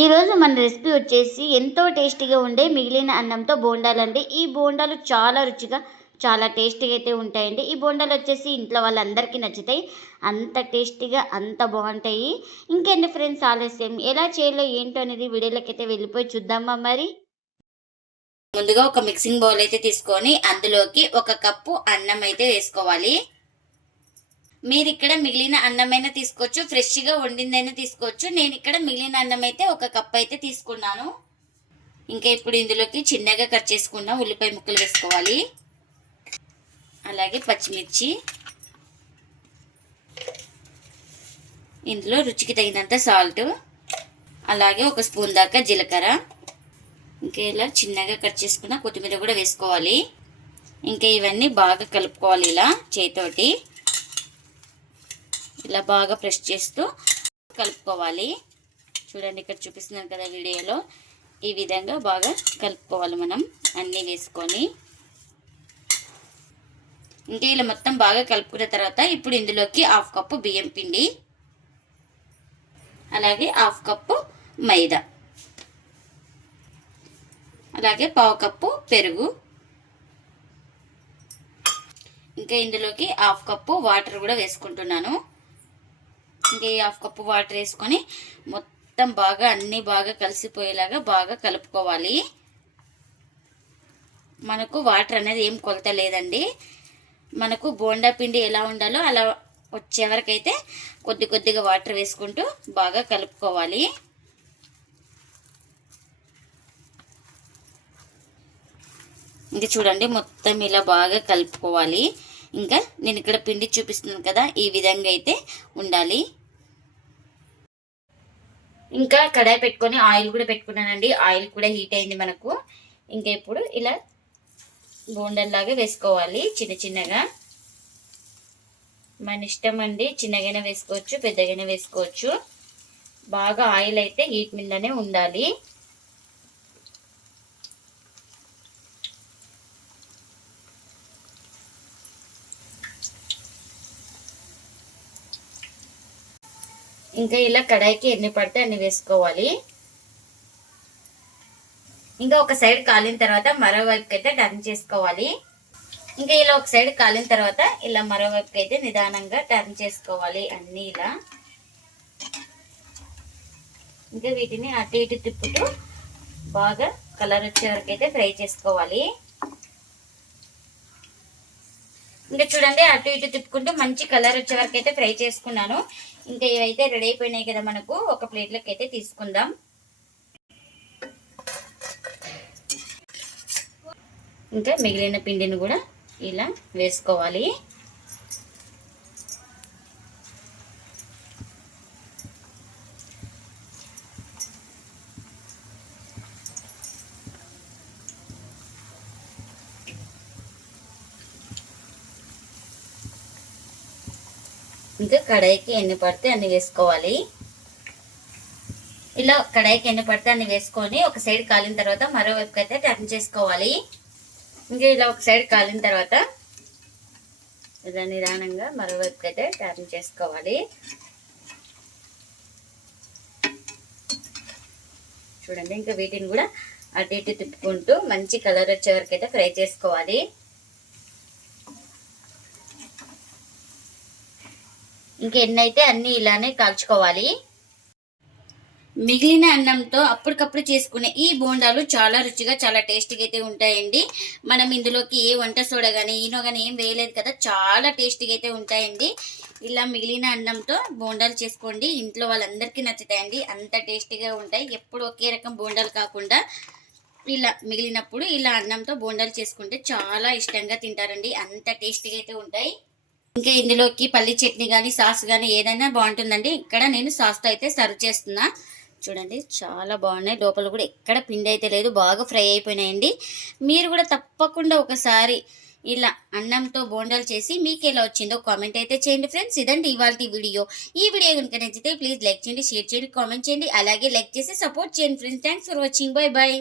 ఈరోజు మన రెసిపీ వచ్చేసి ఎంతో టేస్టీగా ఉండే మిగిలిన అన్నంతో బోండాలండి. ఈ బోండాలు చాలా రుచిగా చాలా టేస్టీగా అయితే ఉంటాయండి. ఈ బోండాలు వచ్చేసి ఇంట్లో వాళ్ళందరికీ నచ్చుతాయి. అంత టేస్టీగా అంత బాగుంటాయి. ఇంకేంటి ఫ్రెండ్స్ ఆలస్యం ఎలా చేయాలో ఏంటో అనేది వీడియోలోకి అయితే వెళ్ళిపోయి చూద్దామా మరి. ముందుగా ఒక మిక్సింగ్ బౌల్ అయితే తీసుకొని అందులోకి 1 కప్పు అన్నం అయితే వేసుకోవాలి. మీరు ఇక్కడ మిగిలిన అన్నమైనా తీసుకోవచ్చు, ఫ్రెష్గా వండిందైనా తీసుకోవచ్చు. నేను ఇక్కడ మిగిలిన అన్నం అయితే 1 కప్ అయితే తీసుకున్నాను. ఇంకా ఇప్పుడు ఇందులోకి చిన్నగా కట్ చేసుకున్న ఉల్లిపాయ ముక్కలు వేసుకోవాలి. అలాగే పచ్చిమిర్చి, ఇందులో రుచికి తగినంత సాల్ట్, అలాగే 1 స్పూన్ దాకా జీలకర్ర, ఇంకా ఇలా చిన్నగా కట్ చేసుకున్న కొత్తిమీర కూడా వేసుకోవాలి. ఇంకా ఇవన్నీ బాగా కలుపుకోవాలి ఇలా చేతితోటి. ఇలా బాగా ప్రెస్ చేస్తూ కలుపుకోవాలి. చూడండి ఇక్కడ చూపిస్తున్నాను కదా వీడియోలో, ఈ విధంగా బాగా కలుపుకోవాలి మనం అన్నీ వేసుకొని. ఇంకా ఇలా మొత్తం బాగా కలుపుకున్న తర్వాత ఇప్పుడు ఇందులోకి 1/2 కప్పు బియ్యం పిండి, అలాగే 1/2 కప్పు మైదా, అలాగే 1/4 కప్పు పెరుగు, ఇంకా ఇందులోకి 1/2 కప్పు వాటర్ కూడా వేసుకుంటున్నాను. ఇంకా 1/2 కప్పు వాటర్ వేసుకొని మొత్తం బాగా అన్నీ బాగా కలిసిపోయేలాగా బాగా కలుపుకోవాలి. మనకు వాటర్ అనేది ఏం కొలత లేదండి. మనకు బోండా పిండి ఎలా ఉండాలో అలా వచ్చే వరకైతే కొద్ది కొద్దిగా వాటర్ వేసుకుంటూ బాగా కలుపుకోవాలి. ఇంకా చూడండి మొత్తం ఇలా బాగా కలుపుకోవాలి. ఇంకా నేను ఇక్కడ పిండి చూపిస్తున్నాను కదా, ఈ విధంగా అయితే ఉండాలి. ఇంకా కడాయి పెట్టుకొని ఆయిల్ కూడా పెట్టుకున్నానండి. ఆయిల్ కూడా హీట్ అయింది మనకు. ఇంకా ఇప్పుడు ఇలా బోండల్లాగా వేసుకోవాలి చిన్న చిన్నగా. మన ఇష్టం అండి, చిన్నగానే వేసుకోవచ్చు, పెద్దగానే వేసుకోవచ్చు. బాగా ఆయిల్ అయితే హీట్ మీదనే ఉండాలి. ఇంకా ఇలా కడాయికి ఎన్ని పడితే అన్ని వేసుకోవాలి. ఇంకా ఒక సైడ్ కాలిన తర్వాత మరోవైపుకి అయితే టర్న్ చేసుకోవాలి. ఇంకా ఇలా ఒక సైడ్ కాలిన తర్వాత ఇలా మరోవైపుకి అయితే నిదానంగా టర్న్ చేసుకోవాలి అన్నీ ఇలా. ఇంకా వీటిని అటు ఇటు తిప్పుతూ బాగా కలర్ వచ్చే వరకు అయితే ఫ్రై చేసుకోవాలి. ఇంకా చూడండి అటు ఇటు తిప్పుకుంటూ మంచి కలర్ వచ్చే వరకు అయితే ఫ్రై చేసుకున్నాను. ఇంకా ఇవైతే రెడీ అయిపోయినాయి కదా, మనకు ఒక ప్లేట్లోకి అయితే తీసుకుందాం. ఇంకా మిగిలిన పిండిని కూడా ఇలా వేసుకోవాలి. ఇంకా కడాయికి ఎన్ని పడితే అన్ని వేసుకోవాలి. ఇలా కడాయికి ఎన్ని పడితే అన్ని వేసుకొని ఒక సైడ్ కాలిన తర్వాత మరోవైపుకి అయితే టర్న్ చేసుకోవాలి. ఇంకా ఇలా ఒక సైడ్ కాలిన తర్వాత ఇలా నిదానంగా మరోవైపుకి అయితే టర్న్ చేసుకోవాలి. చూడండి ఇంకా వీటిని కూడా అటు ఇటు తిప్పుకుంటూ మంచి కలర్ వచ్చే వరకు అయితే ఫ్రై చేసుకోవాలి. ఇంకా ఎన్నైతే అన్ని ఇలానే కాల్చుకోవాలి. మిగిలిన అన్నంతో అప్పటికప్పుడు చేసుకునే ఈ బోండాలు చాలా రుచిగా చాలా టేస్టీగా అయితే ఉంటాయండి. మనం ఇందులోకి ఏ వంట సోడా కానీ ఈనో కానీ ఏం వేయలేదు కదా, చాలా టేస్టీగా అయితే ఉంటాయండి. ఇలా మిగిలిన అన్నంతో బోండాలు చేసుకోండి, ఇంట్లో వాళ్ళందరికీ నచ్చుతాయండి. అంత టేస్టీగా ఉంటాయి. ఎప్పుడు ఒకే రకం బోండాలు కాకుండా ఇలా మిగిలినప్పుడు ఇలా అన్నంతో బోండాలు చేసుకుంటే చాలా ఇష్టంగా తింటారండి. అంత టేస్టీగా అయితే ఉంటాయి. ఇంకా ఇందులోకి పల్లి చట్నీ కానీ సాస్ కానీ ఏదైనా బాగుంటుందండి. ఇక్కడ నేను సాస్తో అయితే సర్వ్ చేస్తున్నా. చూడండి చాలా బాగున్నాయి. లోపల కూడా ఎక్కడ పిండి అయితే లేదు, బాగా ఫ్రై అయిపోయినాయండి. మీరు కూడా తప్పకుండా ఒకసారి ఇలా అన్నంతో బోండాలు చేసి మీకు ఎలా వచ్చిందో కామెంట్ అయితే చేయండి ఫ్రెండ్స్. ఇదండి ఇవాల్టి వీడియో. ఈ వీడియో కనుక నచ్చితే ప్లీజ్ లైక్ చేయండి, షేర్ చేయండి, కామెంట్ చేయండి. అలాగే లైక్ చేసి సపోర్ట్ చేయండి friends. Thanks for watching. Bye bye.